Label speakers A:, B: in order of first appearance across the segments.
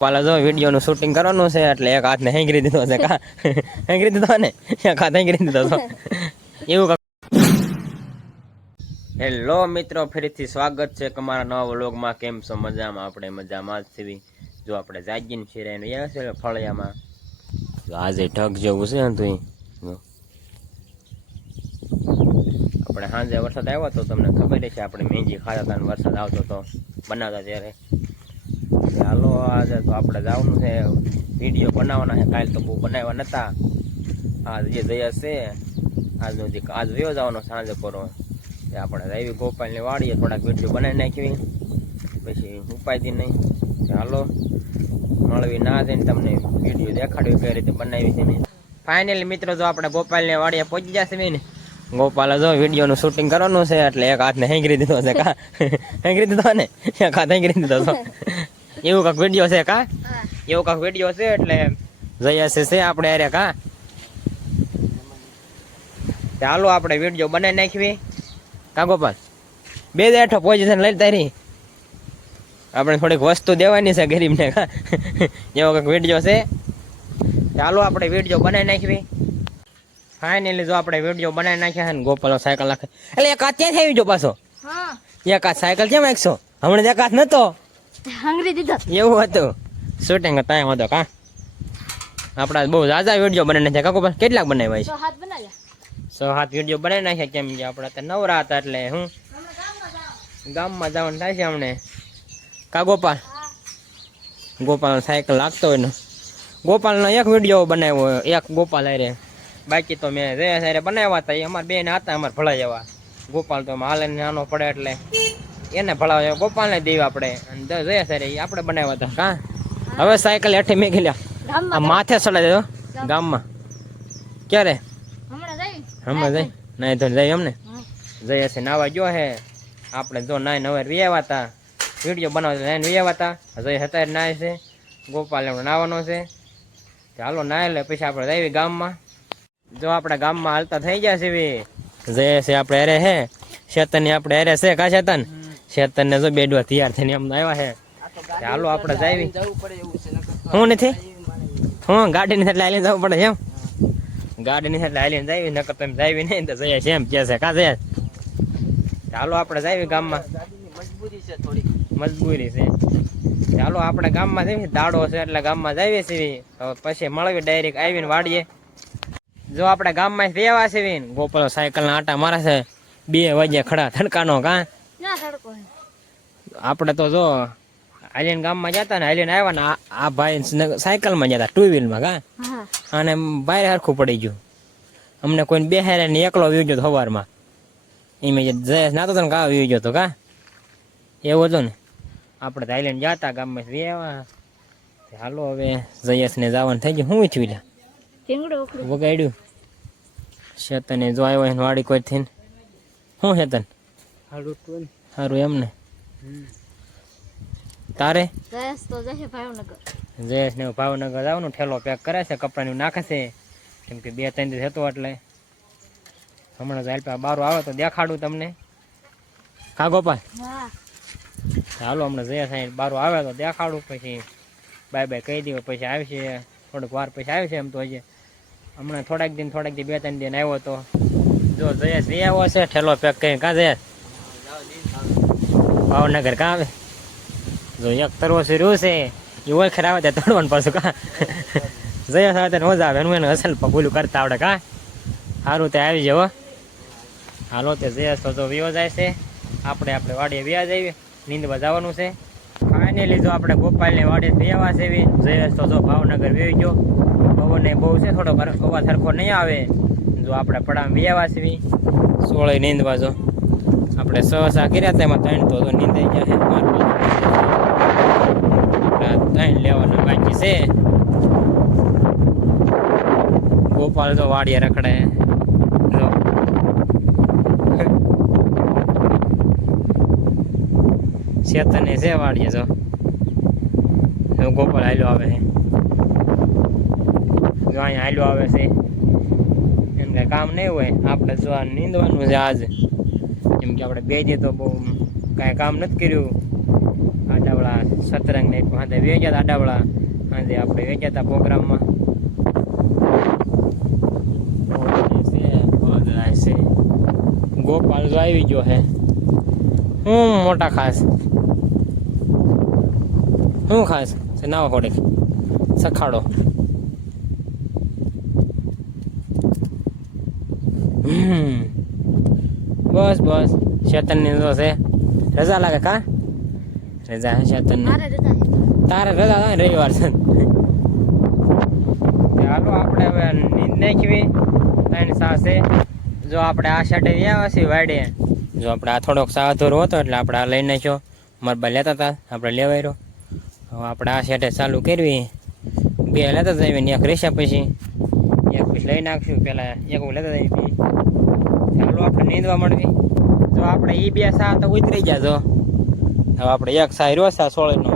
A: પાલા જો વીડિયો નું શૂટિંગ કરવાનું છે, એટલે એક હાથને હેંગરી દીધો છે, કા? હેંગરી દીધો ને? એક હાથ હેંગરી દીધો તો એવું હેલો મિત્રો, ફરીથી સ્વાગત છે તમારા નવા વ્લોગમાં. કેમ છો? મજામાં? આપણે મજામાં જ થવી જો આપણે જાગીને ફિરાઈને રહ્યા છે ફળિયામાં. જો આજે ઢગ જેવું છે ને તું. આપણે સાંજે વરસાદ આવ્યો તો તમને ખબર છે, આપણે મેંજી ખાતા હતા વરસાદ આવતો તો બનાવતા ત્યારે. હાલો આજે તો આપણે જવાનું છે. વીડિયો બનાવવાના છે. કાલે તો બહુ બનાવ્યા નતા. આજ જે જયા છે આજનો જે આજ વયો જવાનો સાંજે કરો. એ આપણે રવિ ગોપાલની વાડીએ થોડાક વીડિયો બનાવી નાખવી પછી ઉપાયથી નહીં. હાલો, મળવી ના જઈને તમને વીડિયો દેખાડવી કઈ રીતે બનાવી છે ને. ફાઇનલી મિત્રો, જો આપણે ગોપાલની વાડીએ પહોંચી જશે ને, ગોપાલે જો વિડીયોનું શૂટિંગ કરવાનું છે, એટલે એક હાથને હેંગરી દીધો છે કા હેંગરી દીધો ને? એક હાથ હેંગરી દીધો તો એવું કાંક વીડિયો છે કા? એવું કાંક વીડિયો છે એટલે જયા છે આપણે અરે કા? ચાલો આપણે વીડિયો બનાવી નાખવી કા ગોપાલ? બે દેઠો પોઝિશન લઈ તારી. આપણે થોડીક વસ્તુ દેવાની છે ગરીબને કા? એવો કાંક વીડિયો છે. ચાલો આપણે વીડિયો બનાવી નાખવી ફાઇનલી જો આપણે વીડિયો બનાવી નાખ્યા છે ને ગોપાલો સાયકલ નાખે એટલે એક હાથ ત્યાં થઈ જો પાછો? એક હાથ સાયકલ કેમ એકસો હમણાં એક હાથ નતો.
B: હંગરી દીધો
A: એવું હતું. શૂટિંગ ટાઈમ હતો કા? આપણા બહુ ઝાઝા વીડિયો બનાવી નાખ્યા. કાકો પણ કેટલાક બનાવ્યા છે?
B: હાથ બનાવ્યા.
A: સો હાથ વીડિયો બનાવી નાખ્યા કેમ કે આપણે તો નવરા હતા એટલે હું ગામમાં જવાનું થાય છે અમને. કા ગોપાલ? ગોપાલ સાયકલ લાગતો હોય ને. ગોપાલનો એક વીડિયો બનાવ્યો એક ગોપાલ હારે. બાકી તો મેં રે સારે બનાવ્યા હતા એ અમારા બેન હતા અમારે ભળા જેવા. ગોપાલ તો હાલે નાનો પડે એટલે. એને ભળાવ ગોપાલને દેવી આપણે. અને જયા સારે આપણે બનાવ્યા હતા. કા? હવે સાયકલ હેઠે મેકી લ્યા. આ માથે ચડાવી દેજો ગામમાં. ક્યારે?
B: હમણાં જઈ.
A: નાઈ ધોઈને જઈ અમને. જઈએ છે નાવા ગયો હે. આપણે જો નાઈ નવે રિયાવા હતા. વીડિયો બનાવતા નાઈને રિયાવા હતા. જઈ અત્યારે નાય છે. ગોપાલ એમણે નાવાનો છે. ચાલો નાય લે પછી આપણે જઈએ ગામમાં. જો આપણે ગામમાં હાલતા થઈ ગયા છે જઈએ છે આપણે અરે હે. શેતન આપણે અરે છે કા શેતન? શેતન ને જો બેડવા તૈયાર થઈને એમ આવ્યા છે. ચાલો આપણે જઈએ હું નથી? હું ગાડીની એટલે હાલીને જવું પડે એમ. ગાડીની એટલે આવીને જાવી, નકર તમે જાવી નહીં તો જઈએ છે એમ કે છે, કા જઈએ ચાલો આપણે જાવી ગામમાં. મજબૂરી છે. ચાલો આપણે ગામમાં જઈએ દાડો છે એટલે ગામમાં જઈએ છીએ પછી મળવી ડાયરેક્ટ આવીને વાડીએ. જો આપણે ગામમાં રહેવા છીએ ગોપાલ ગોપાલ સાયકલના આટા મારે છે. બે વાગ્યા ખડા થડકાનો કા?
B: ના.
A: આપણે તો જો હાલીને ગામમાં જતા ને આલિયન આવ્યા ને આ- ભાઈ સાયકલમાં જતા ટુ વ્હીલમાં કા? અને બારે હરખું પડી ગયું. અમને કોઈને બેહારે ને એકલો વી ગયો સવારમાં. એમ જે જયેશ નાતો હતો ને કા વી ગયો તો કા? એવું હતું ને. આપણે તો આઈલેન્ડ જતા ગામમાં વેવા હાલો હવે જયેશને જવાનું થઈ ગયું. હું થયું વગાડ્યું. શેતને જો આવ્યો વાડી કોઈ થઈને શું શેતન? સારું એમને તારે?
B: જયેશ તો જશે ભાવનગર.
A: જયેશ ને ભાવનગર જવાનું ઠેલો પેક કરે છે કપડાનું નાખે છે કેમ કે બે ત્રણ દિવસ હતો એટલે. હમણાં જ હાલ બારું આવે તો દેખાડું તમને. કા ગોપાલ?
B: હા.
A: હાલો હમણાં જયેશ અહીં બારું આવે તો દેખાડું પછી બાય બાય કહી દઉં પછી આવશે. થોડીક વાર પછી આવશે એમ તો હજી. હમણાં થોડાક દિન થોડાક દિન બે ત્રણ દિન આવ્યો તો. જો જયેશ એ આવ્યો છે ઠેલો પેક કરી કાં જયેશ? ભાવનગર કાં આવે? જો એક તરવો રહ્યું છે. એ ઓળખે આવે ત્યાં તોડવાનું પાછું કા? જયેશ સાથે મજા આવે. એનું એને અસલ પગુલું કરતા આવડે કા? સારું તે આવી જવો હાલો તે જયેશ તો જો વિયો જાય છે. આપણે આપણે વાડીએ વ્યા જઈએ નીંદવા જવાનું છે. ફાઇનલી જો આપણે ગોપાલની વાડીએ બેવા છે એવી જયેશ તો જો ભાવનગર વેવી ગયો. પવન એ બહુ છે થોડો અવાજ સરખો નહીં આવે. જો આપણે પડામાં બેવા છે સોળે નીંદવા જો. આપણે સ કર્યા હતા, એમાં ત્રણ તો નીંદાઈ ગયા ત્રણ લેવાના બાકી છે. ગોપાલ તો વાડીએ રખડે. ચેતને છે વાડીએ જો. ગોપાલ હાલ્યો આવે છે. જો અહીંયા હાલ્યો આવે છે. એમ કઈ કામ નહીં હોય. આપણે જો નીંદવાનું છે આજ. એમ કે આપણે બે જે તો બહુ કાંઈ કામ નથી કર્યું. આડાવળા સતરંગ ને હાથે વેચ્યા આડાવળા હાથે આપણે વેચ્યા હતા પ્રોગ્રામમાં. ગોપાલ તો આવી ગયો હે. હું મોટા ખાસ. શું ખાસ. નાવ હોડે. સખાડો. બસ બસ. શેતનની તો છે. રજા લાગે કા? રજા હે
B: છે.
A: તારે રજા થાય રવિવાર છે. હાલો આપણે હવે નીંદ નાખવી. ત્રણ સાસે. જો આપણે આ સાઈડે આવ્યા છીએ વાડે જો આપણે આ થોડોક સાવધોર હતો એટલે આપણે આ લઈ નાખ્યો. મારા બા લેતા હતા આપણે લેવાય રહ્યો હવે આપણે આ શર્ટે ચાલુ કરવી. બે લેતા જઈએ ને એક રેસા પછી. એક પછી લઈ નાખશું પેલા એક હું લેતા જઈએ ચાલો આપણે નીંદવા મળવી જો આપણે એ બે સા તો ઉતરી ગયા જો. હવે આપણે એક સા રહ્યો સા સોળનો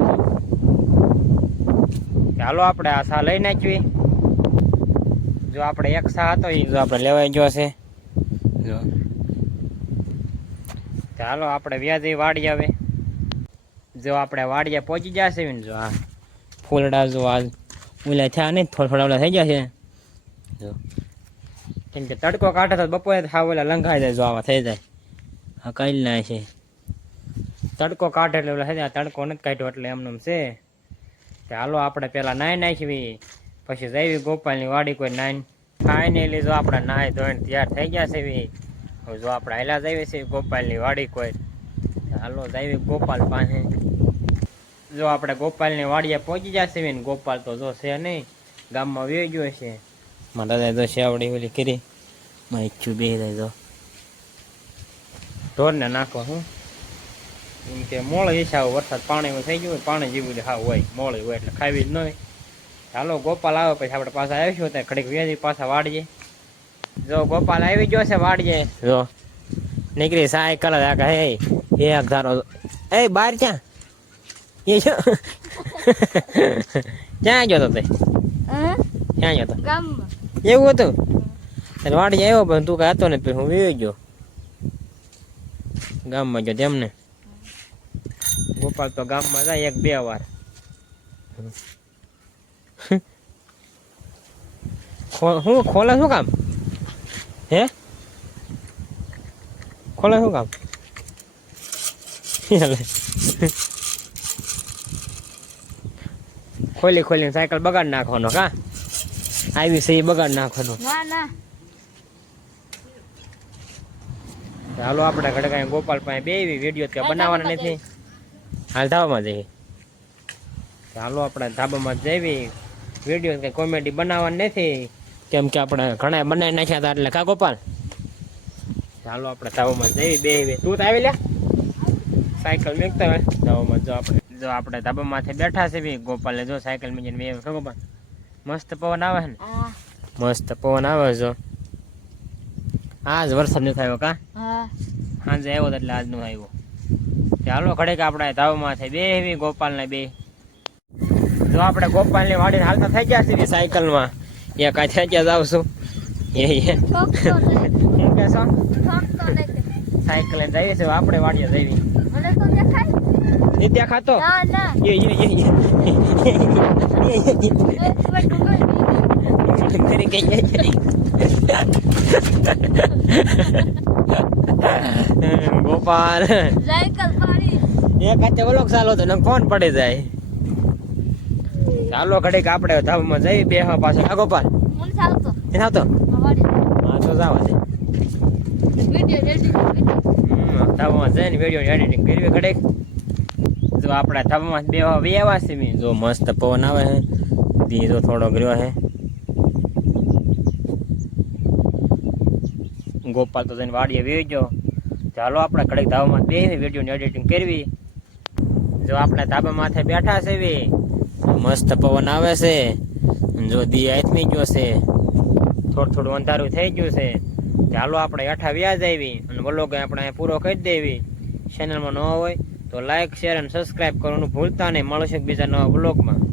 A: ચાલો આપણે આ સા લઈ નાખવી. જો આપણે એક સા હતો એ જો આપણે લેવાઈ ગયો છે. જો. ચાલો આપણે વ્યાજે વાડી આવે જો આપણે વાડીએ પહોંચી જશે ને જો આ ફૂલડા જો આ ઓલા થયા નહીં, થોડા થોડા ઓલા થઈ ગયા છે. જો. કેમ કે તડકો કાઢે તો બપોરે ખાવ ઓલા લંઘાઈ જાય જો આવા થઈ જાય. હા કઈ ના છે. તડકો કાઢે એટલે ઓલા થઈ જાય તડકો નથી કાઢ્યો એટલે એમનેમ છે. કે હાલો આપણે પેલા નાહી નાખવી પછી જઈવી ગોપાલની વાડી કોઈ નાઈ. ફાઇનલી જો આપણે નાહી ધોઈને તૈયાર થઈ ગયા છે. હવે જો આપણે હાલ્યા જઈએ છીએ ગોપાલની વાડી કોઈ. હાલો જઈએ ગોપાલ પાસે. જો આપણે ગોપાલની વાડીએ પહોંચી જશે ને, ગોપાલ તો જો છે નહીં. ગામમાં વે ગયો છે. મારા દાદો તો શેવડી ઓલી કરી. માં ઈચ્છું બે દાદો. ઢોરને નાખો હું. એમ કે મોળ ઈચ્છા વરસાદ પાણી થઈ ગયું હોય પાણી જેવું હા હોય મોળ હોય એટલે ખાવી જ ન હોય. ચાલો ગોપાલ આવે પછી આપણે પાછા આવીશું ત્યાં ઘડીક વ્યાજી પાછા વાડજે જો ગોપાલ આવી ગયો છે વાડજે જો નીકળી સાયકલ જ આખા હે એક ધારો. એ બહાર ક્યાં? એ છો ક્યાં ગયો તો તે?
B: હા?
A: ક્યાં ગયો તો?
B: ગામમાં.
A: એવું હતું? એટલે વાડી આવ્યો પણ તું કાંઈ હતો ને હું વી ગયો. ગામમાં ગયો તેમને. ગોપાલ તો ગામમાં જાય એક બે વાર. હું ખોલે શું કામ? હે? ખોલે શું કામ. ખોલી ખોલીને સાયકલ બગાડ નાખવાનો, કા? આવી છે એ બગાડ નાખવાનો. ચાલો આપણે ઘડે કાંઈ ગોપાલ પાસે બે એવી વીડિયો કે બનાવવાના નથી. હાલ ધાબામાં જઈએ. હાલો આપણે ધાબામાં જઈએ. વીડિયો કે કોમેડી બનાવવાની નથી. કેમ કે આપણે ઘણા બનાવી નાખ્યા હતા એટલે કા ગોપાલ? ચાલો આપણે ધાબામાં જઈએ બે તું તો આવી લે સાયકલ મેકતા હોય. ધાબામાં જો આપણે. જો આપણે ધાબામાંથી બેઠા છે બી ગોપાલે જો સાયકલ મેકીને બે ગોપાલ? મસ્ત પવન આવે છે ને? મસ્ત પવન આવે છે જો. આજ વરસાદ નથી આવ્યો કા? સાંજે આવ્યો તો એટલે આજ નો આવ્યો ચાલો ઘડીક આપણે તાવમાં થઈ બે એવી ગોપાલને બે. જો આપણે ગોપાલની વાડીને હાલતા થઈ ગયા છીએ સાયકલમાં. એ કાંઈ થઈ ગયા જાવશું એ એ. શું કહેશો
B: ઠોકતો
A: સાયકલ જઈએ છીએ આપણે વાડીએ જઈએ.
B: તો
A: ખાતો?
B: ના ના.
A: એ એ એ એ એ. ગોપાલ. એક ઓલોક ચાલો તો ને ફોન પડી જાય. ચાલો ઘડીક આપણે ધાબમાં જઈ બે પાછો. હા ગોપાલ. એ આવતો હા તો જવા દે.
B: વિડિયો રેડી
A: હમ ધાબામાં જઈને વીડિયો એડિટિંગ કરવી ઘડીક. જો આપણા ધાબામાં બે વેવા છે મેં. જો મસ્ત પવન આવે છે. જો થોડો ગયો છે. ગોપાલ તો જઈને વાડીએ વી ચાલો આપણે ઘડીક ધાબામાં બેસીને વિડીયોની એડિટિંગ કરવી. જો આપણે ધાબા માથે બેઠા છે વી. મસ્ત પવન આવે છે. જો દી આથમી ગયો છે. થોડું થોડું અંધારું થઈ ગયું છે. ચાલો આપણે હેઠા વ્યાજ આવી અને વ્લોગ આપણે પૂરો કરી દેવી. ચેનલમાં ન હોય. તો લાઈક શેર અને સબસ્ક્રાઇબ કરવાનું ભૂલતા નહીં. મળશે બીજા નવા વ્લોગમાં